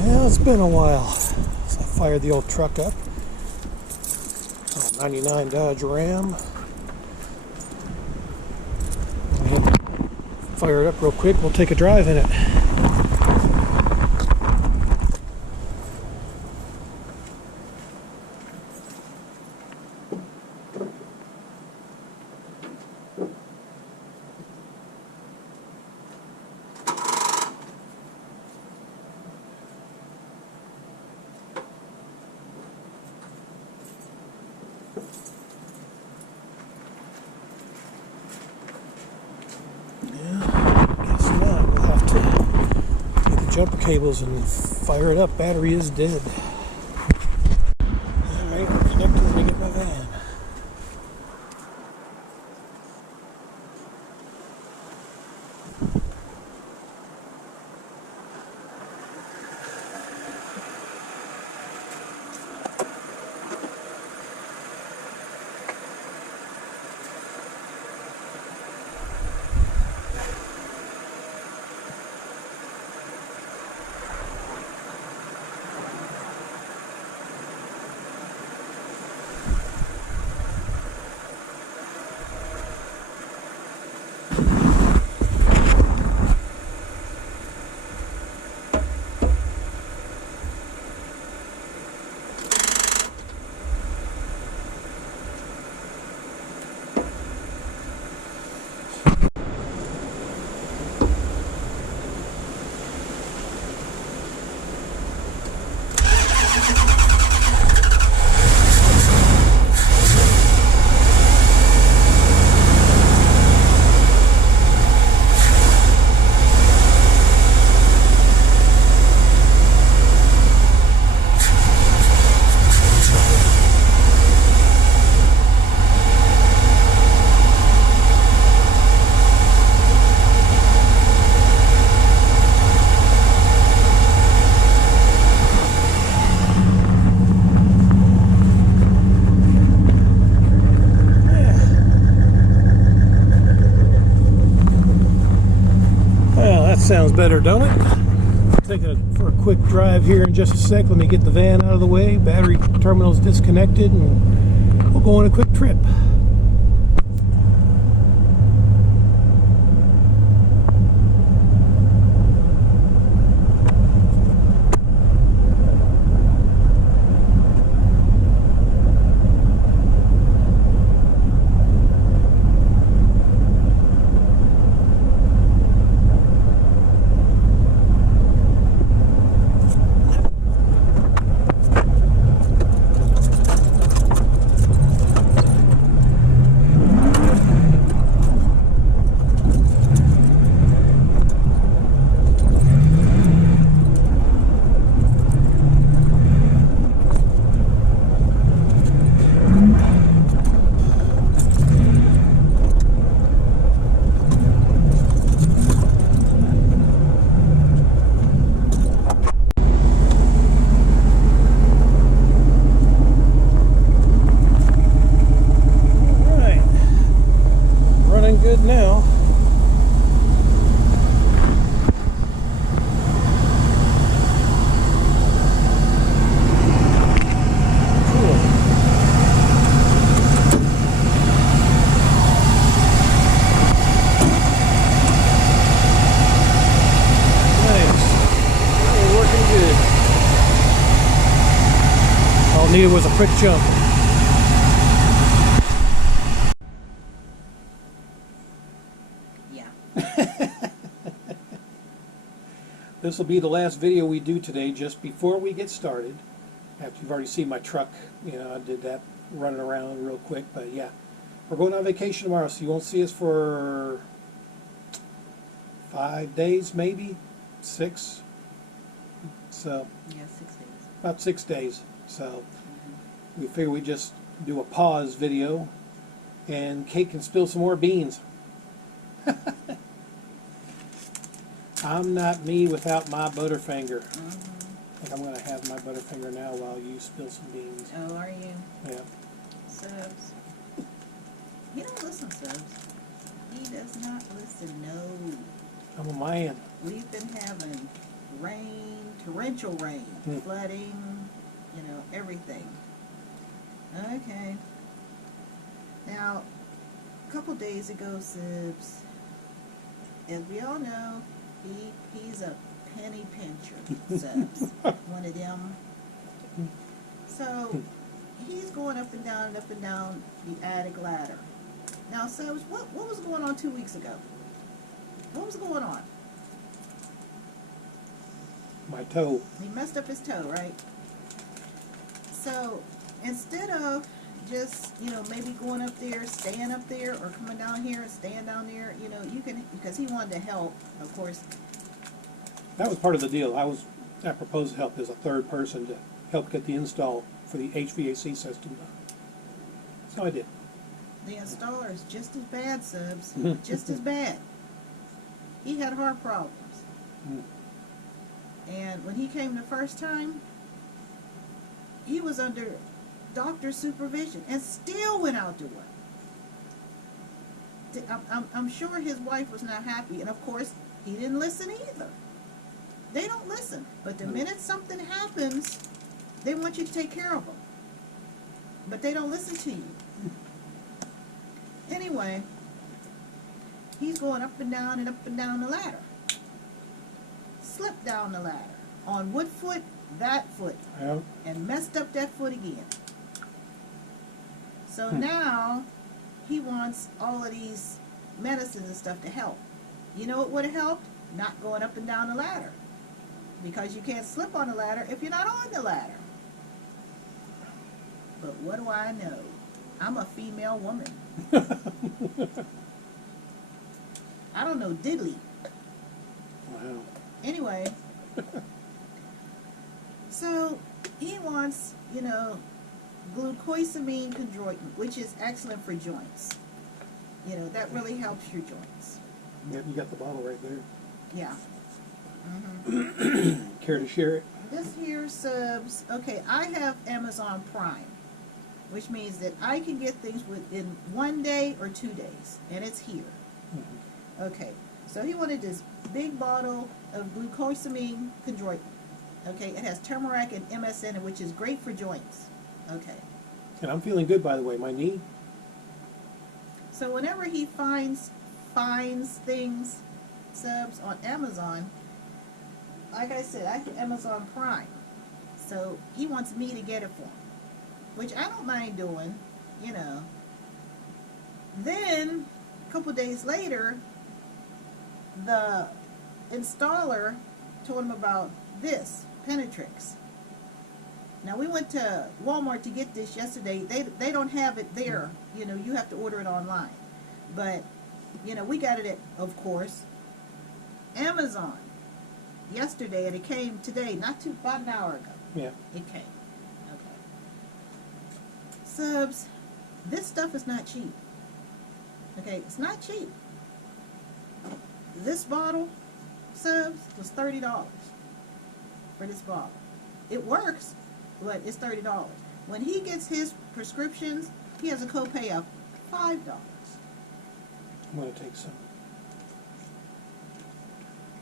Well, it's been a while. So I fired the old truck up. 99 Dodge Ram. Go ahead and fire it up real quick. We'll take a drive in it. Jumper cables and fire it up. Battery is dead. Alright, we're connected. Let me get my van. Sounds better, don't it? Take it for a quick drive here in just a sec. Let me get the van out of the way. Battery terminal's disconnected, and we'll go on a quick trip. Good now. Cool. Nice. We're working good. All needed was a quick jump. This will be the last video we do today, just before we get started. After you've already seen my truck, I did that running around real quick, but yeah. We're going on vacation tomorrow, so you won't see us for 5 days, maybe 6. So yeah, 6 days. About 6 days. So we figure we just do a pause video, and Kate can spill some more beans. I'm not me without my Butterfinger. I think I'm going to have my Butterfinger now while you spill some beans. Oh, are you? Yeah. Subs. He don't listen, Subs. He does not listen, no. I'm a man. We've been having rain, torrential rain, flooding, everything. Okay. Now, a couple days ago, Sibs, as we all know, he's a penny pincher, Sibs. One of them. So, he's going up and down the attic ladder. Now, Sibs, what was going on 2 weeks ago? What was going on? My toe. He messed up his toe, right? So, instead of just, maybe going up there, staying up there, or coming down here and staying down there, you can, because he wanted to help, of course. That was part of the deal. I proposed help as a third person to help get the install for the HVAC system done. So I did. The installer is just as bad, Subs. Just as bad. He had heart problems. And when he came the first time, he was under doctor's supervision and still went out to work. I'm sure his wife was not happy, and of course, he didn't listen either. They don't listen. But the minute something happens, they want you to take care of them. But they don't listen to you. Anyway, he's going up and down the ladder. Slipped down the ladder. On what foot? That foot. Yeah. And messed up that foot again. So now, he wants all of these medicines and stuff to help. You know what would have helped? Not going up and down the ladder. Because you can't slip on the ladder if you're not on the ladder. But what do I know? I'm a female woman. I don't know diddly. Wow. Anyway, so he wants, glucosamine chondroitin, which is excellent for joints. That really helps your joints. Yeah, you got the bottle right there. Yeah. Care to share it? This here, Subs, okay, I have Amazon Prime, which means that I can get things within 1 day or 2 days, and it's here. Okay, so he wanted this big bottle of glucosamine chondroitin. Okay, it has turmeric and MSM, which is great for joints. Okay. And I'm feeling good, by the way. My knee. So whenever he finds things, Subs, on Amazon, like I said, I have Amazon Prime. So he wants me to get it for him, which I don't mind doing, Then, a couple days later, the installer told him about this, Penetrix. Now, we went to Walmart to get this yesterday. They don't have it there. You have to order it online. But, we got it at, of course, Amazon yesterday, and it came today, about an hour ago. Yeah. It came. Okay. Subs, this stuff is not cheap. Okay, it's not cheap. This bottle, Subs, was $30 for this bottle. It works, but it's $30. When he gets his prescriptions, he has a copay of $5. I'm going to take some.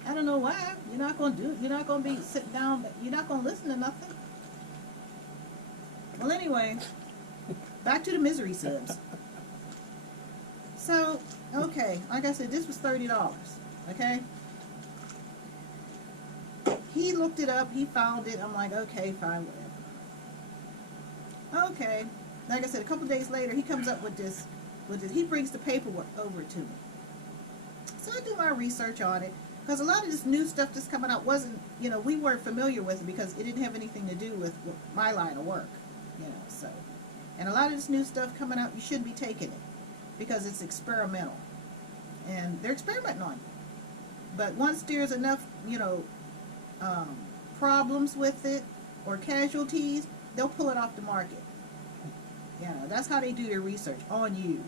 I don't know why. You're not going to do it. You're not going to be sitting down, but you're not going to listen to nothing. Well, anyway, back to the misery, Subs. So, okay, like I said, this was $30, okay? He looked it up, he found it, I'm like, okay, fine, whatever. Okay, like I said, a couple days later, he comes up with this, he brings the paperwork over to me. So I do my research on it, because a lot of this new stuff that's coming out wasn't, we weren't familiar with it because it didn't have anything to do with my line of work, so. And a lot of this new stuff coming out, you shouldn't be taking it, because it's experimental. And they're experimenting on you. But once there's enough, problems with it, or casualties, they'll pull it off the market. That's how they do their research, on you.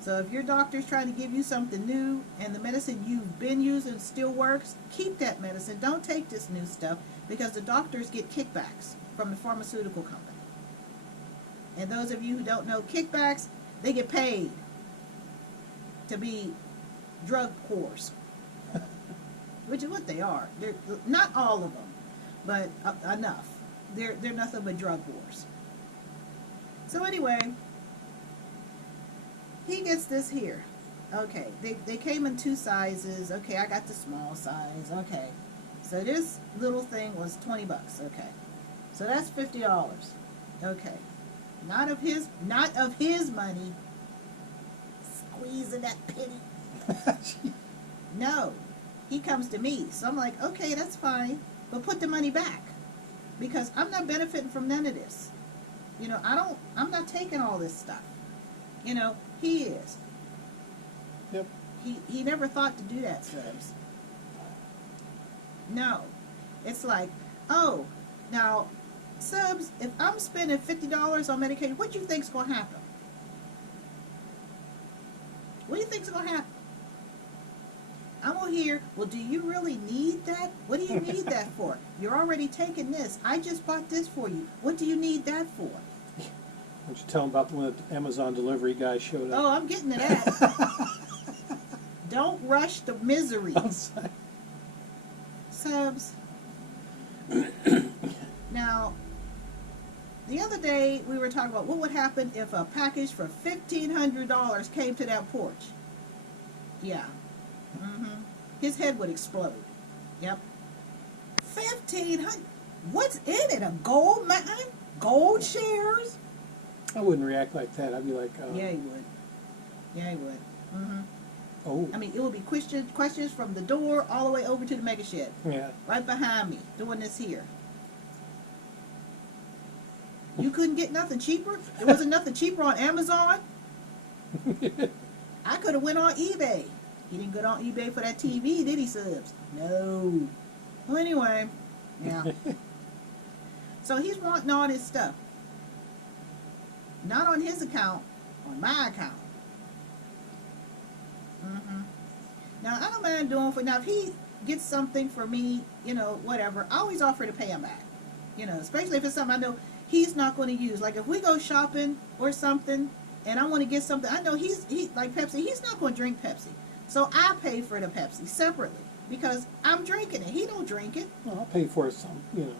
So if your doctor's trying to give you something new, and the medicine you've been using still works, keep that medicine. Don't take this new stuff, because the doctors get kickbacks from the pharmaceutical company. And those of you who don't know kickbacks, they get paid to be drug whores. which is what they are. They're not all of them, but enough. They're nothing but drug wars. So anyway, he gets this here. Okay, they came in 2 sizes. Okay, I got the small size. Okay, so this little thing was $20. Okay, so that's $50. Okay, not of his money. Squeezing that penny. No, he comes to me. So I'm like, okay, that's fine, but put the money back because I'm not benefiting from none of this. You know, I'm not taking all this stuff. You know, he is. Yep. He never thought to do that, Subs. No. It's like, oh, now, Subs, if I'm spending $50 on medication, what do you think's going to happen? What do you think's going to happen? I'm over here, well, do you really need that? What do you need that for? You're already taking this. I just bought this for you. What do you need that for? Why don't you tell them about the one that the Amazon delivery guy showed up? Oh, I'm getting to that. Don't rush the misery. Subs. Now, the other day we were talking about what would happen if a package for $1,500 came to that porch. Yeah. His head would explode. Yep. 1,500. What's in it? A gold mine? Gold shares? I wouldn't react like that. I'd be like, Yeah, he would. Yeah, he would. oh. I mean, it would be questions from the door all the way over to the mega shed. Yeah. Right behind me, doing this here. You couldn't get nothing cheaper? There wasn't nothing cheaper on Amazon? I could have went on eBay. He didn't go on eBay for that TV, did he, Subs? No. Well, anyway, yeah. So he's wanting all this stuff. Not on his account, on my account. Now, I don't mind doing for, now if he gets something for me, you know, whatever, I always offer to pay him back. You know, especially if it's something I know he's not going to use. Like if we go shopping or something and I want to get something, I know he like Pepsi, he's not going to drink Pepsi. So I pay for the Pepsi separately because I'm drinking it. He don't drink it. Well, I'll pay for some, you know,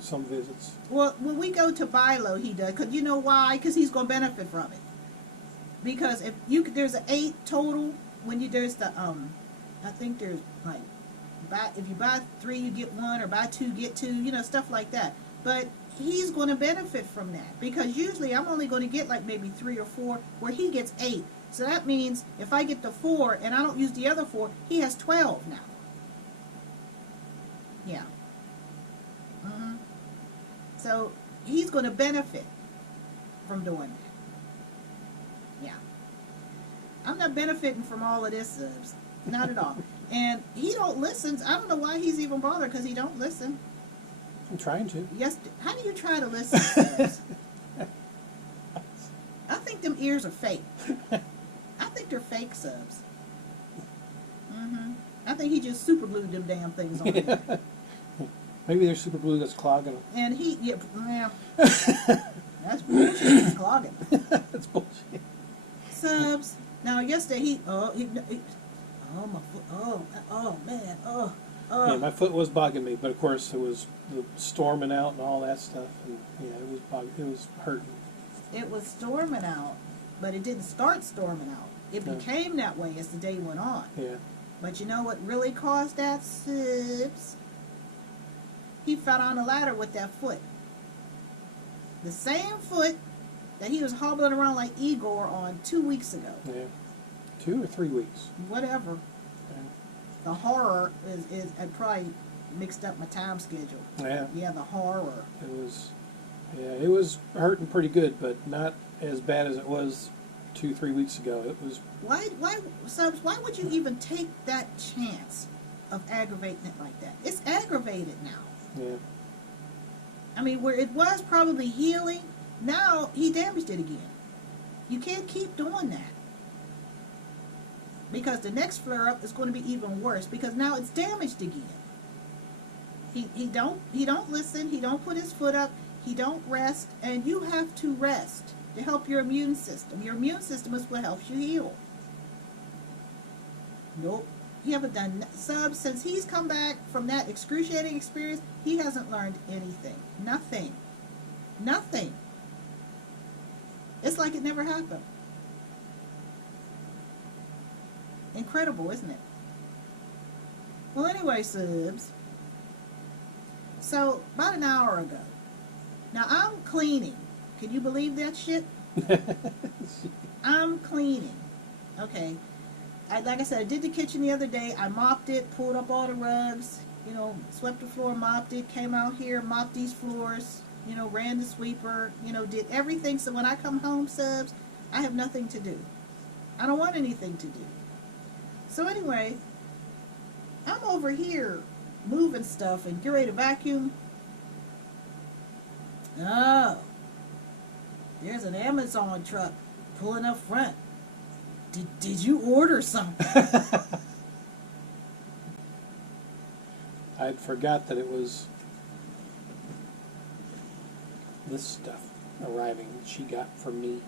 some visits. Well, when we go to buy low, he does. Because you know why? Because he's going to benefit from it. Because if you there's an 8 total when there's the I think there's like if you buy 3 you get 1 or buy 2 get 2, you know, stuff like that. But he's going to benefit from that because usually I'm only going to get like maybe 3 or 4 where he gets 8. So that means if I get the 4 and I don't use the other 4, he has 12 now. Yeah. So he's going to benefit from doing that. Yeah. I'm not benefiting from all of this, Subs. Not at all. And he don't listen. I don't know why he's even bothered because he don't listen. I'm trying to. Yes. How do you try to listen, Subs? I think them ears are fake. I think they're fake, Subs. I think he just super glued them damn things on there. Maybe there's super glue that's clogging them. And that's bullshit. He's clogging. That's bullshit. Subs. Now yesterday my foot. Oh man. Yeah, my foot was bugging me, but of course it was the storming out and all that stuff, and yeah, it was hurting. It was storming out, but it didn't start storming out. It became that way as the day went on. Yeah. But you know what really caused that, Subs? He fell on the ladder with that foot. The same foot that he was hobbling around like Igor on 2 weeks ago. Yeah. 2 or 3 weeks. Whatever. Yeah. The horror is I probably mixed up my time schedule. Yeah. Yeah, the horror. It was hurting pretty good, but not as bad as it was 2-3 weeks ago. It was. Why, Subs, why would you even take that chance of aggravating it like that? It's aggravated now. Yeah. I mean, where it was probably healing, now he damaged it again. You can't keep doing that. Because the next flare-up is going to be even worse because now it's damaged again. He don't listen, he don't put his foot up, he don't rest, and you have to rest to help your immune system. Your immune system is what helps you heal. Nope. He haven't done subs since he's come back from that excruciating experience. He hasn't learned anything. Nothing. Nothing. It's like it never happened. Incredible, isn't it? Well, anyway, subs. So, about an hour ago. Now, I'm cleaning. Can you believe that shit? I'm cleaning. Okay. Like I said, I did the kitchen the other day. I mopped it, pulled up all the rugs, you know, swept the floor, mopped it, came out here, mopped these floors, you know, ran the sweeper, you know, did everything. So when I come home, subs, I have nothing to do. I don't want anything to do. So anyway, I'm over here moving stuff and get ready to vacuum. Oh, there's an Amazon truck pulling up front. Did you order something? I'd forgot that it was this stuff arriving that she got from me.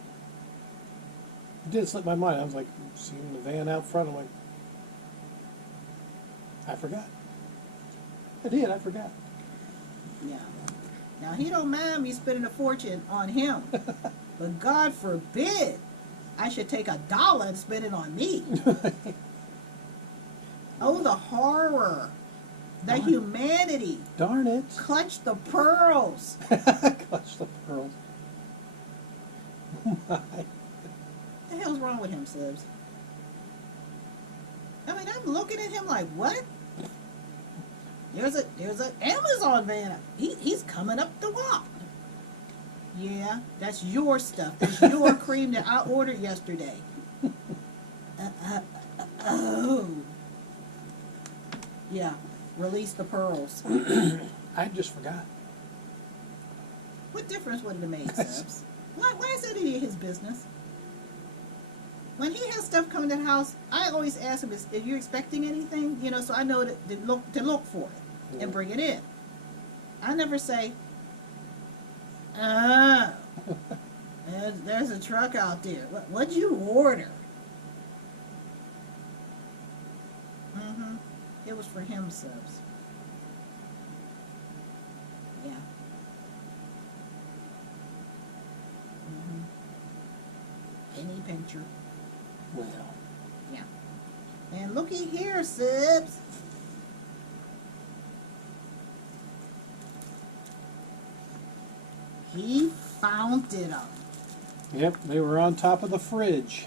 It did slip my mind. I was like, seeing the van out front, I'm like, I forgot. I forgot. Yeah. Now, he don't mind me spending a fortune on him. But God forbid I should take $1 and spend it on me. Oh, the horror. The humanity. Darn it. Clutch the pearls. Clutch the pearls. Oh my. What the hell's wrong with him, Sibs? I mean, I'm looking at him like, what? There's a Amazon van. He's coming up the walk. Yeah, that's your stuff. That's your cream that I ordered yesterday. Oh. Yeah, release the pearls. I just forgot. What difference would it have made, Subs? Why is that any of his business? When he has stuff coming to the house, I always ask him, "Are you expecting anything?" You know, so I know to look for it and bring it in. I never say, there's a truck out there. What'd you order? Mm-hmm. It was for him, Subs. Yeah. Mm-hmm. Penny pincher. Well. Yeah. And looky here, Sibs. He founted them. Yep, they were on top of the fridge.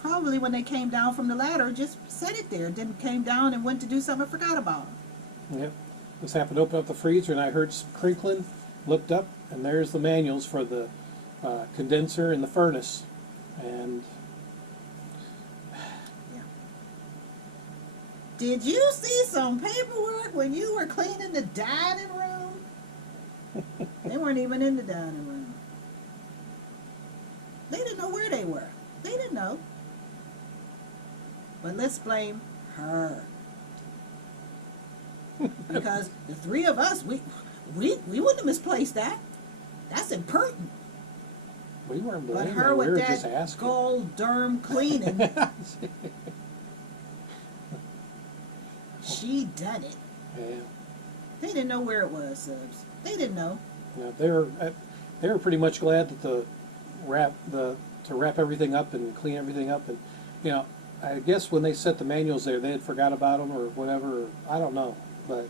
Probably when they came down from the ladder, just set it there. Then came down and went to do something and forgot about them. Yep. Just happened to open up the freezer and I heard crinkling, looked up, and there's the manuals for the condenser and the furnace. And yeah. Did you see some paperwork when you were cleaning the dining room? They weren't even in the dining room. They didn't know where they were. They didn't know. But let's blame her. Because the three of us, we wouldn't have misplaced that. That's impertinent. we weren't But blaming her them, we were with just that asking. gold derm cleaning, she done it. Yeah. They didn't know where it was, Subs. They didn't know. Yeah, they were pretty much glad that to wrap everything up and clean everything up, and you know, I guess when they set the manuals there, they had forgot about them or whatever. Or, I don't know, but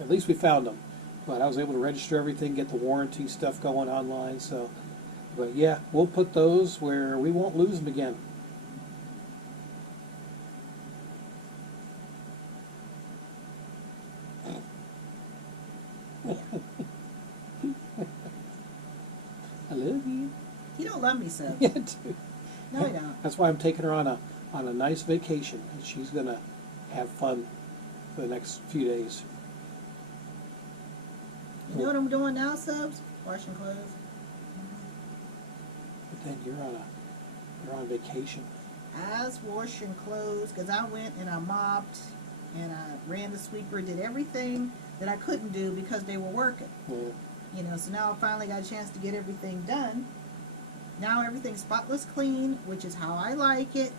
at least we found them. But I was able to register everything, get the warranty stuff going online. So, but yeah, we'll put those where we won't lose them again. I love you. You don't love me, Subs. Yeah, too. No, you don't. That's why I'm taking her on a nice vacation, and she's gonna have fun for the next few days. You know what I'm doing now, Subs? Washing clothes. But then you're on vacation. I was washing clothes because I went and I mopped and I ran the sweeper, did everything that I couldn't do because they were working. Yeah. You know, so now I finally got a chance to get everything done. Now everything's spotless clean, which is how I like it.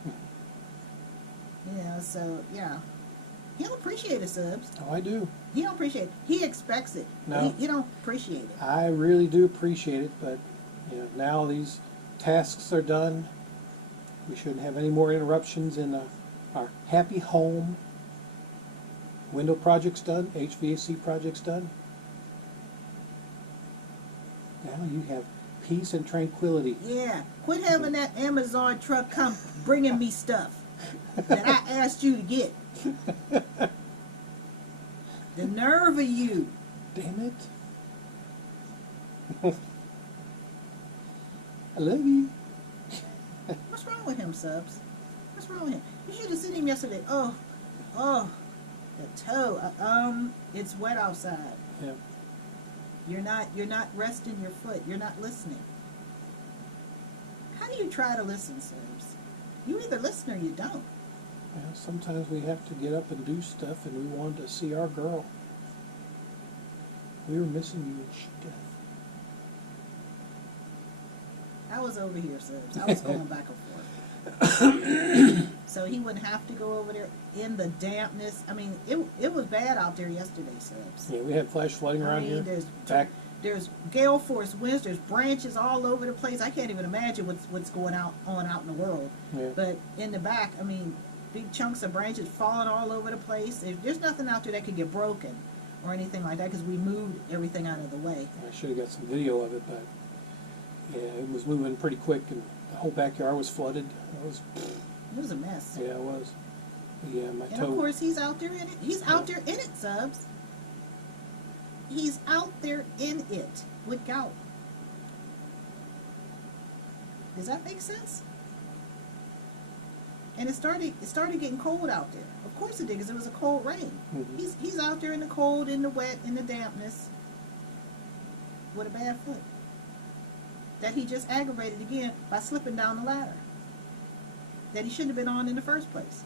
You know, so yeah. He don't appreciate it, Subs. Oh, I do. He don't appreciate it. He expects it. No. He don't appreciate it. I really do appreciate it, but now these tasks are done. We shouldn't have any more interruptions in our happy home. Window project's done, HVAC project's done. Now you have peace and tranquility. Yeah. Quit having that Amazon truck come bringing me stuff that I asked you to get. The nerve of you. Damn it. I love you. What's wrong with him, Subs? What's wrong with him? You should have seen him yesterday. Oh, the toe. It's wet outside. Yeah. You're not resting your foot. You're not listening. How do you try to listen, Subs? You either listen or you don't. Well, sometimes we have to get up and do stuff, and we wanted to see our girl. We were missing you and stuff. I was over here, Subs. I was going back and forth. So he wouldn't have to go over there in the dampness. I mean, it was bad out there yesterday, Subs. Yeah, we had flash flooding around here. There's gale force winds. There's branches all over the place. I can't even imagine what's going on out in the world. Yeah. But in the back, I mean, big chunks of branches falling all over the place. There's nothing out there that could get broken or anything like that because we moved everything out of the way. I should have got some video of it, but yeah, it was moving pretty quick, and the whole backyard was flooded. It was a mess. Yeah, it was. Yeah, my And toe. of course, he's out there in it. He's out there in it, Subs. He's out there in it with gout. Does that make sense? And it started getting cold out there. Of course it did, because it was a cold rain. Mhm. He's out there in the cold, in the wet, in the dampness, with a bad foot that he just aggravated again by slipping down the ladder that he shouldn't have been on in the first place.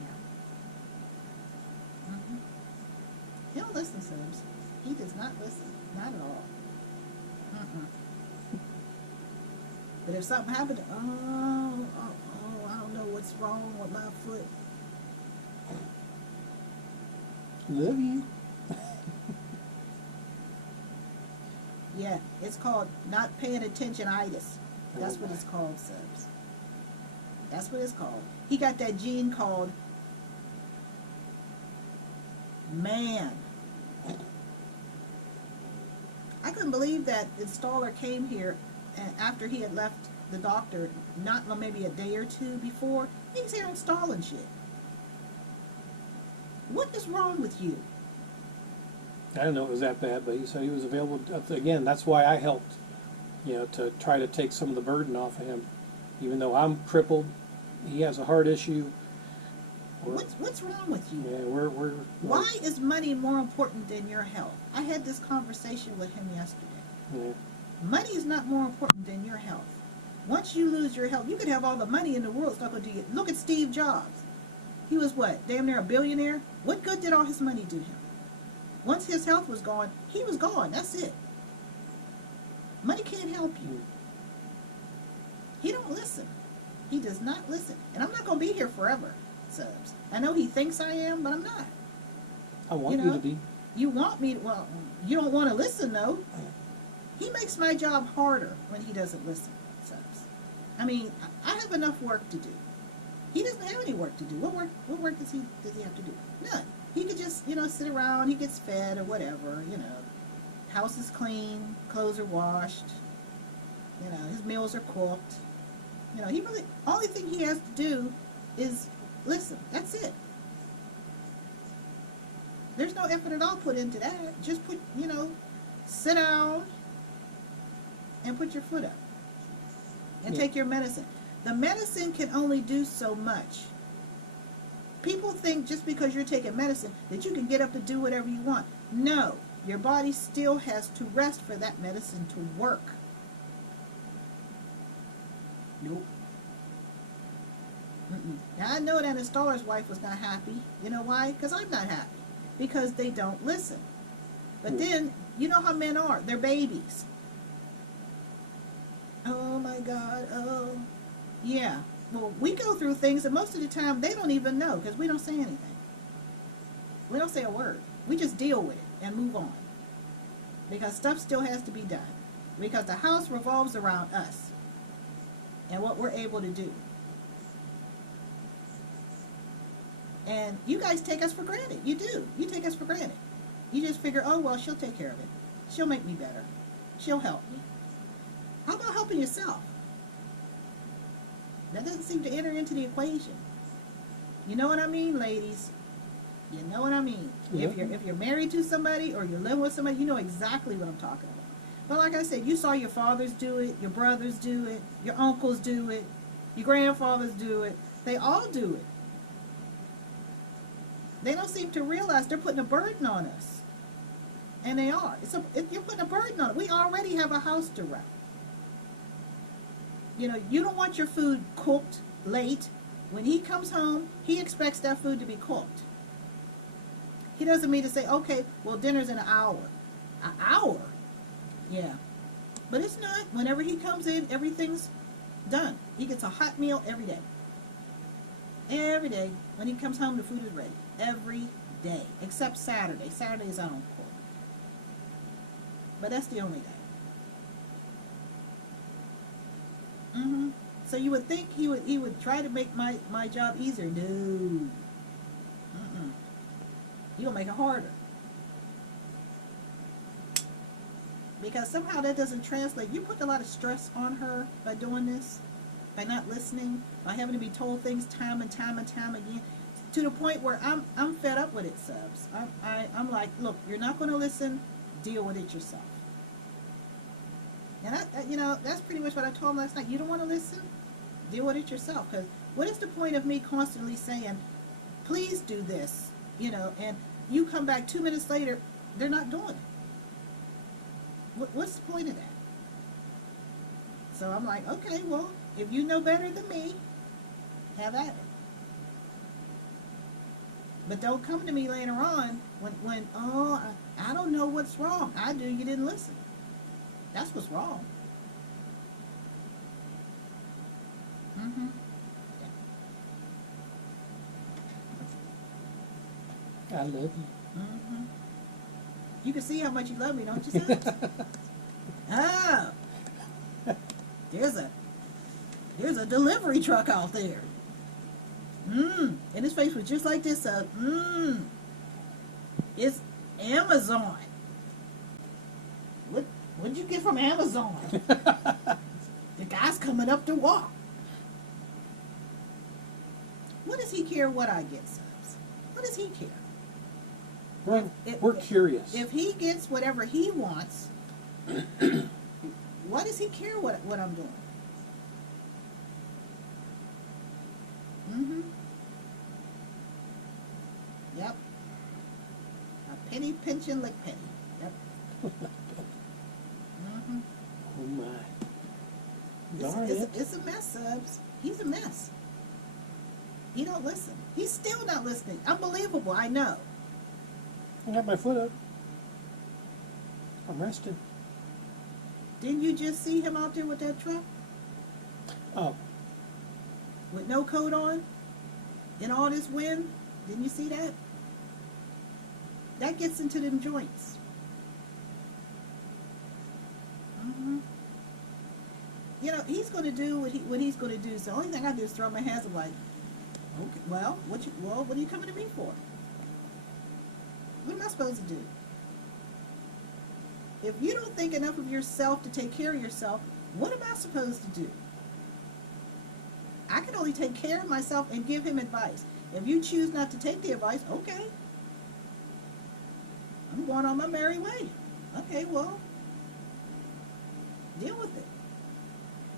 Yeah. He don't listen, Sims. He does not listen. Not at all. But if something happened, I don't know what's wrong with my foot. Love you. Yeah, it's called not paying attention-itis. That's what it's called, Subs. That's what it's called. He got that gene called man. I couldn't believe that installer came here and after he had left the doctor, not maybe a day or two before. He's here installing shit. What is wrong with you? I didn't know it was that bad, but he said he was available. Again, that's why I helped, to try to take some of the burden off of him. Even though I'm crippled, he has a heart issue. What's wrong with you? Yeah, we're Why is money more important than your health? I had this conversation with him yesterday. Yeah. Money is not more important than your health. Once you lose your health, you could have all the money in the world. It's not going to do you. Look at Steve Jobs. He was what? Damn near a billionaire? What good did all his money do him? Once his health was gone, he was gone. That's it. Money can't help you. He don't listen. He does not listen. And I'm not going to be here forever, Subs. I know he thinks I am, but I'm not. I want you to be. You want me to, well, you don't want to listen, though. He makes my job harder when he doesn't listen, Subs. I mean, I have enough work to do. He doesn't have any work to do. What work does he have to do? None. He could just, sit around, he gets fed or whatever, House is clean, clothes are washed, his meals are cooked. He really, only thing he has to do is listen. That's it. There's no effort at all put into that. Just put, sit down and put your foot up. And take your medicine. The medicine can only do so much. People think just because you're taking medicine that you can get up to do whatever you want. No. Your body still has to rest for that medicine to work. Nope. Now, I know that installer's wife was not happy. You know why? Because I'm not happy. Because they don't listen. But then, you know how men are. They're babies. Oh, my God. Oh. Yeah. well, we go through things, and most of the time they don't even know because we don't say anything. We don't say a word. We just deal with it and move on. Because stuff still has to be done. Because the house revolves around us and what we're able to do. And you guys take us for granted. You do. You take us for granted. You just figure, oh, well, she'll take care of it. She'll make me better. She'll help me. How about helping yourself? That doesn't seem to enter into the equation. You know what I mean, ladies? You know what I mean? Yeah. If you're married to somebody or you're living with somebody, you know exactly what I'm talking about. But like I said, you saw your fathers do it, your brothers do it, your uncles do it, your grandfathers do it. They all do it. They don't seem to realize they're putting a burden on us. And they are. You're putting a burden on it. We already have a house to run. You know, you don't want your food cooked late. When he comes home, he expects that food to be cooked. He doesn't mean to say, okay, well, dinner's in an hour. An hour? Yeah. But it's not. Whenever he comes in, everything's done. He gets a hot meal every day. Every day. When he comes home, the food is ready. Every day. Except Saturday. Saturday is I don't cook. But that's the only day. So you would think he would try to make my job easier. No. He gonna make it harder. Because somehow that doesn't translate. You put a lot of stress on her by doing this, by not listening, by having to be told things time and time and time again, to the point where I'm fed up with it, Subs. I'm like, look, you're not going to listen. Deal with it yourself. And you know, that's pretty much what I told him last night. You don't want to listen? Deal with it yourself. Because what is the point of me constantly saying, please do this, you know, and you come back 2 minutes later, they're not doing it. What's the point of that? So I'm like, okay, well, if you know better than me, have at it. But don't come to me later on when I don't know what's wrong. I do, you didn't listen. That's what's wrong. I love you. You can see how much you love me, don't you, son? Oh, there's a delivery truck out there. And his face was just like this. It's Amazon. What'd you get from Amazon? The guy's coming up to walk. What does he care what I get, Subs? What does he care? We're curious. If he gets whatever he wants, why does he care what I'm doing? Yep. A penny pinching like penny. Yep. Oh my. Darn it. It's a mess, Subs. He's a mess. He don't listen. He's still not listening. Unbelievable, I know. I got my foot up. I'm resting. Didn't you just see him out there with that truck? Oh. With no coat on? In all this wind? Didn't you see that? That gets into them joints. You know, he's going to do what he's going to do. So the only thing I do is throw my hands up like, okay, well, what are you coming to me for? What am I supposed to do? If you don't think enough of yourself to take care of yourself, what am I supposed to do? I can only take care of myself and give him advice. If you choose not to take the advice, okay. I'm going on my merry way. Okay, well, deal with it.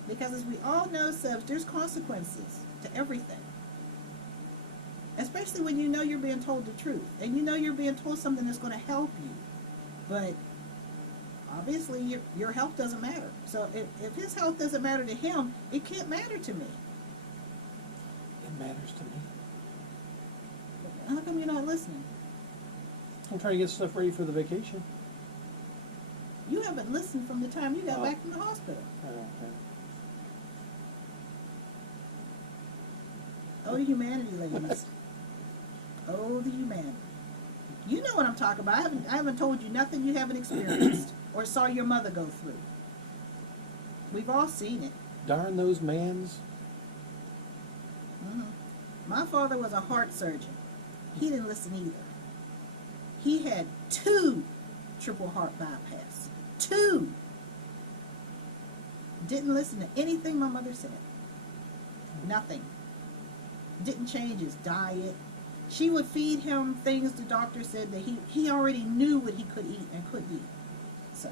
Because as we all know, Subs, there's consequences to everything. Especially when you know you're being told the truth. And you know you're being told something that's going to help you. But obviously your health doesn't matter. So if his health doesn't matter to him, it can't matter to me. It matters to me. How come you're not listening? I'm trying to get stuff ready for the vacation. You haven't listened from the time you got back from the hospital. Okay. Oh, the humanity, ladies. Oh, the humanity. You know what I'm talking about. I haven't told you nothing you haven't experienced or saw your mother go through. We've all seen it. Darn those mans. hmm My father was a heart surgeon. He didn't listen either. He had 2 triple heart bypass. 2. Didn't listen to anything my mother said. Nothing. Didn't change his diet. She would feed him things the doctor said that he already knew what he could eat and couldn't eat. So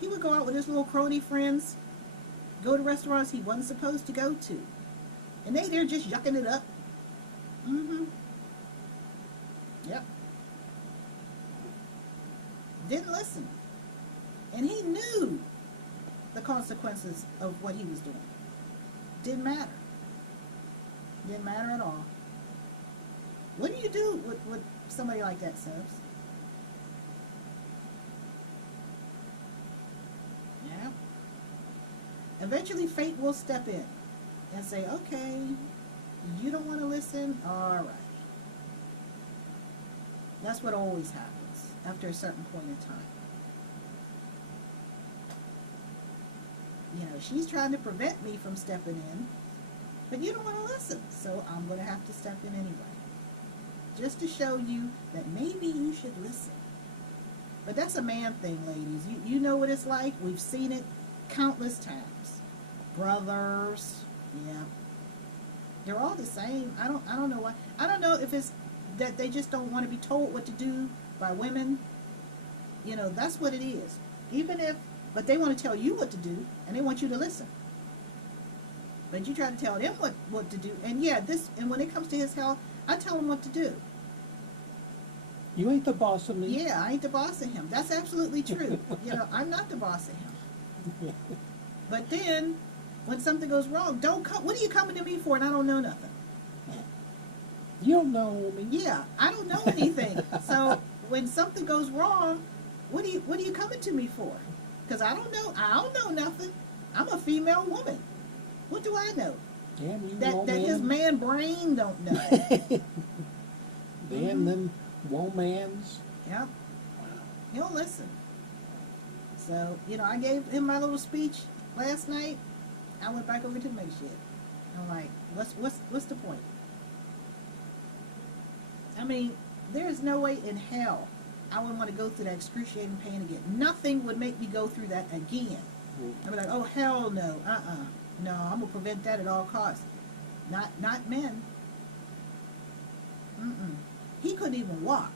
he would go out with his little crony friends, go to restaurants he wasn't supposed to go to. And they're just yucking it up. Mm-hmm. Yep. Didn't listen. And he knew the consequences of what he was doing. Didn't matter. Didn't matter at all. What do you do with somebody like that, Subs? Yeah. Eventually fate will step in and say, okay, you don't want to listen? All right. That's what always happens after a certain point in time. You know, she's trying to prevent me from stepping in, but you don't want to listen, so I'm going to have to step in anyway. Just to show you that maybe you should listen. But that's a man thing, ladies. You know what it's like. We've seen it countless times. Brothers, yeah. They're all the same. I don't know why. I don't know if it's that they just don't want to be told what to do by women. You know, that's what it is. But they want to tell you what to do, and they want you to listen. But you try to tell them what to do, and and when it comes to his health, I tell him what to do. You ain't the boss of me. Yeah, I ain't the boss of him. That's absolutely true. You know, I'm not the boss of him. But then, when something goes wrong, don't come. What are you coming to me for? And I don't know nothing. You don't know me. Yeah, I don't know anything. So when something goes wrong, what are you coming to me for? Because I don't know nothing. I'm a female woman. What do I know? Damn you, That his man brain don't know. Damn them womans. Yep. He'll listen. So, you know, I gave him my little speech last night. I went back over to the make shit. I'm like, what's the point? I mean, there is no way in hell I would want to go through that excruciating pain again. Nothing would make me go through that again. I'd be like, oh hell no, no, I'm gonna prevent that at all costs. Not men. He couldn't even walk,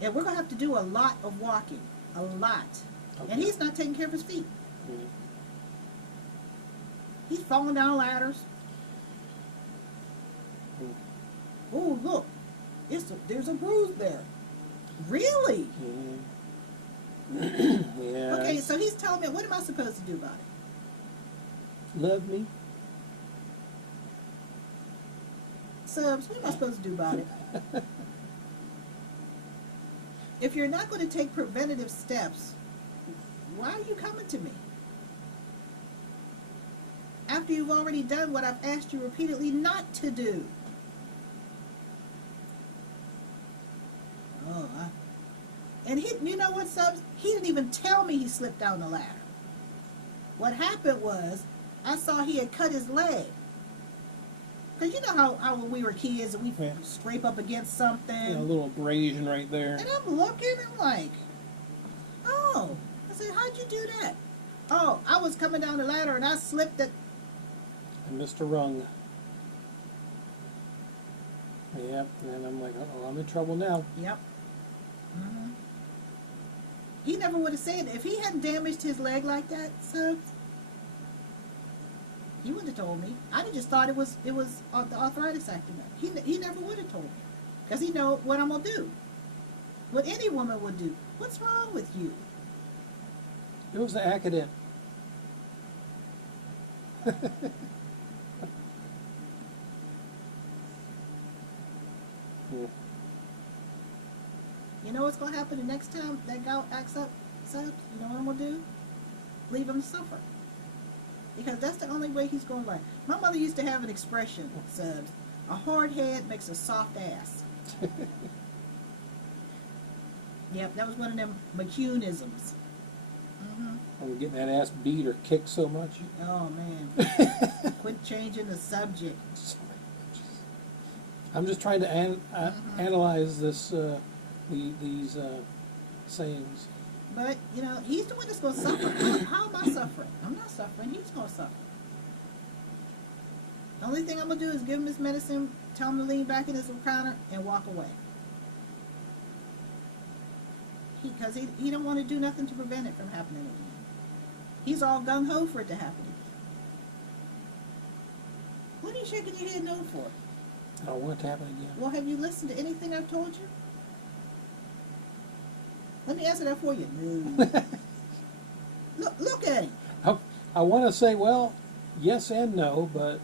and we're gonna have to do a lot of walking, a lot. Okay. And he's not taking care of his feet. He's falling down ladders. Oh look, there's a bruise there. Really? Yeah. Okay, so he's telling me, what am I supposed to do about it? Love me. Subs, what am I supposed to do about it? If you're not going to take preventative steps, why are you coming to me? After you've already done what I've asked you repeatedly not to do. Oh, and you know what, Subs? He didn't even tell me he slipped down the ladder. What happened was, I saw he had cut his leg. Because you know how when we were kids and we scrape up against something. Yeah, a little abrasion right there. And I'm looking and like, oh. I said, how'd you do that? Oh, I was coming down the ladder and I slipped it. I missed a rung. Yep, and I'm like, uh-oh, I'm in trouble now. Yep. Mm-hmm. He never would have said it. If he hadn't damaged his leg like that, so he wouldn't have told me. I'd have just thought it was the arthritis acting up. He never would have told me. Because he know what I'm going to do. What any woman would do. What's wrong with you? It was the accident. You know what's going to happen the next time that guy acts up, Subs? You know what I'm going to do? Leave him to suffer. Because that's the only way he's going to learn. My mother used to have an expression, said, a hard head makes a soft ass. Yep, that was one of them McCune-isms. I'm getting that ass beat or kicked so much. Oh, man. Quit changing the subject. I'm just trying to analyze this, these sayings. But, you know, he's the one that's going to suffer. How am I suffering? I'm not suffering. He's going to suffer. The only thing I'm going to do is give him his medicine, tell him to lean back in his recliner, and walk away. Because he don't want to do nothing to prevent it from happening again. He's all gung-ho for it to happen again. What are you shaking your head no for? I don't want it to happen again. Well, have you listened to anything I've told you? Let me answer that for you. No. Look at him. I want to say, well, yes and no, but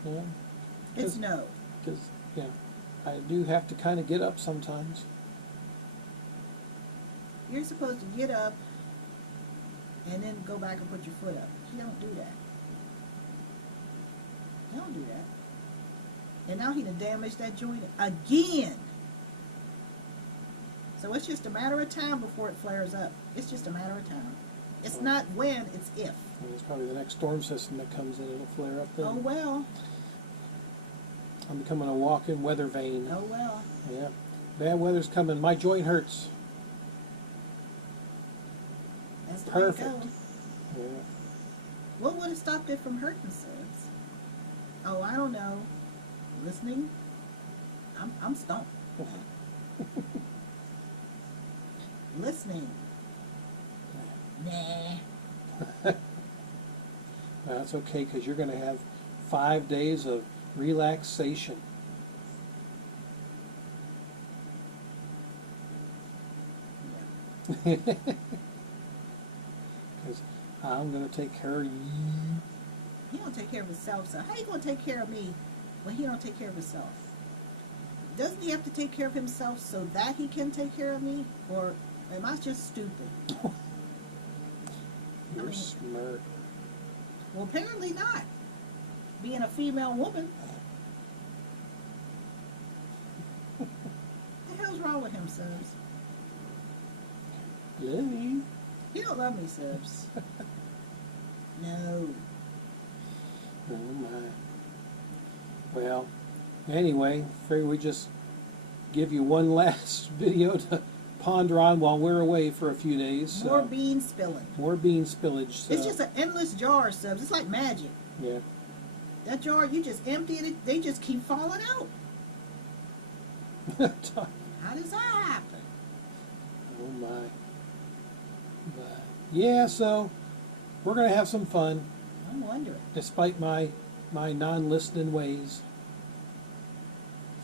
It's no. because yeah, I do have to kind of get up sometimes. You're supposed to get up and then go back and put your foot up. You don't do that. You don't do that. And now he done damaged that joint again. So it's just a matter of time before it flares up. It's just a matter of time. It's not when, it's if. And it's probably the next storm system that comes in. It'll flare up then. Oh well. I'm becoming a walk-in weather vane. Oh well. Yeah, bad weather's coming. My joint hurts. That's the Perfect. way it goes. Yeah. What would have stopped it from hurting, sis? Oh, I don't know. Listening? I'm stoned. Listening. Nah. That's okay, because you're going to have 5 days of relaxation. Yeah. Because I'm going to take care of you. He don't take care of himself, so how you gonna take care of me when he don't take care of himself? Doesn't he have to take care of himself so that he can take care of me? Or am I just stupid? You're mean- smart. Well, apparently not. Being a female woman. What the hell's wrong with him, Subs? Love you. You don't love me, Subs. No. Oh my. Well, anyway, figure we just give you one last video to ponder on while we're away for a few days. More So, bean spilling. more bean spillage. So, It's just an endless jar, Subs. It's like magic. yeah. That jar, you just empty it, they just keep falling out. How does that happen? Oh my. But yeah, so we're gonna have some fun, I'm wondering. despite my non-listening ways.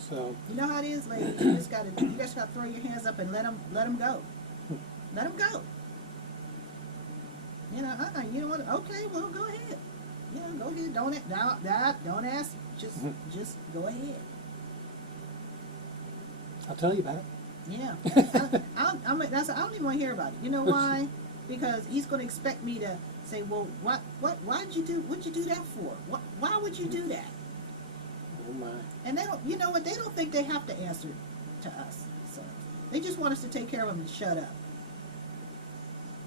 So You know how it is, ladies. You just gotta throw your hands up and let them go. Let them go. You know, you know what? Okay, well, go ahead. You know, go ahead. Don't ask. Just go ahead. I'll tell you about it. Yeah. I don't even want to hear about it. You know why? Because he's going to expect me to say, well, what'd you do that for? Why would you do that? Oh my. And they don't, you know what? They don't think they have to answer to us. So they just want us to take care of them and shut up.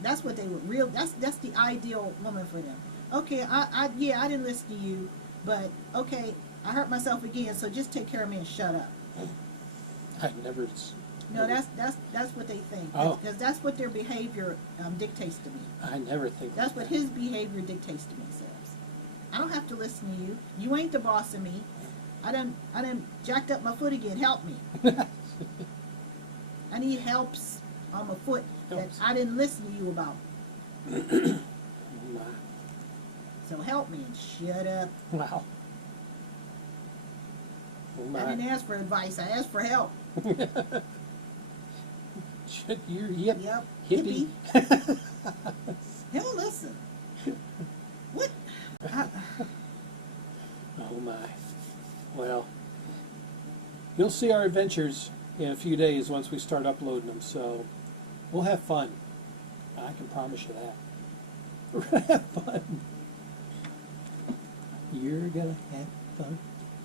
That's what they would that's the ideal woman for them. Okay, I didn't listen to you, but okay, I hurt myself again, so just take care of me and shut up. I never. No, that's what they think. Oh. Because that's what their behavior dictates to me. I never think. That's what his behavior dictates to me, says. I don't have to listen to you. You ain't the boss of me. I done jacked up my foot again. Help me. I need helps on my foot Helps. that I didn't listen to you about. Oh my. So help me and shut up. Wow. Oh I my. didn't ask for advice. I asked for help. Shit, you're yep. Yep. Hippie. He'll listen. What? Oh my. Well, you'll see our adventures in a few days once we start uploading them, so we'll have fun. I can promise you that. We're gonna have fun. You're gonna have fun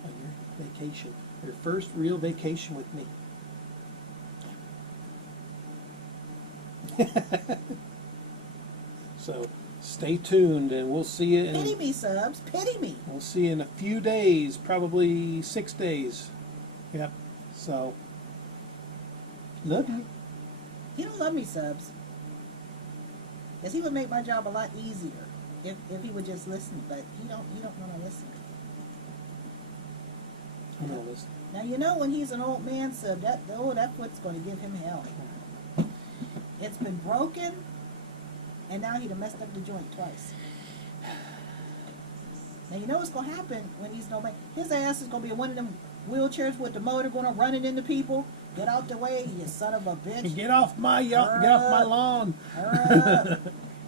on your vacation. Your first real vacation with me. So stay tuned, and we'll see you Pity in me, subs. Pity me. we'll see you in a few days, probably 6 days. Yep. So love you. He don't love me, subs. Because he would make my job a lot easier if he would just listen. But he don't want to listen. I'm gonna listen. Now you know when he's an old man sub, that foot's going to give him hell. It's been broken, and now he done messed up the joint twice. Now you know what's going to happen when he's no man. His ass is going to be in one of them wheelchairs with the motor going to running into people. Get out the way, you son of a bitch. Get off my yard. Get off my lawn.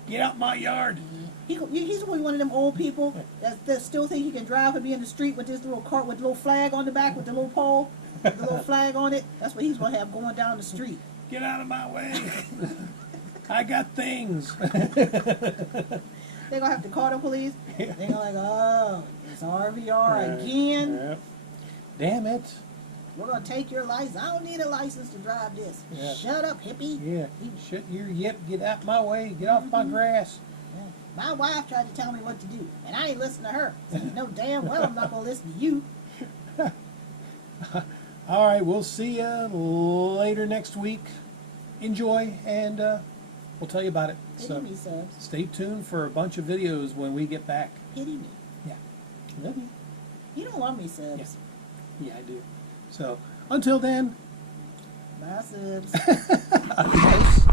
Get out my yard. He's going to be one of them old people that still think he can drive and be in the street with this little cart with the little flag on the back with the little pole, with the little flag on it. That's what he's going to have going down the street. Get out of my way. I got things. They're going to have to call the police. They're going to like, oh, it's RVR again. Yep. Damn it. We're going to take your license. I don't need a license to drive this. Yeah. Shut up, hippie. Yeah. Shut your yip. Get out my way. Get off my grass. Yeah. My wife tried to tell me what to do, and I ain't listening to her. So you know damn well I'm not going to listen to you. All right. We'll see you later next week. Enjoy, and we'll tell you about it. Pity me, subs. Stay tuned for a bunch of videos when we get back. Pity me. Yeah. Love you. You don't love me, subs. Yeah, I do. So, until then. Bye, subs. Adios.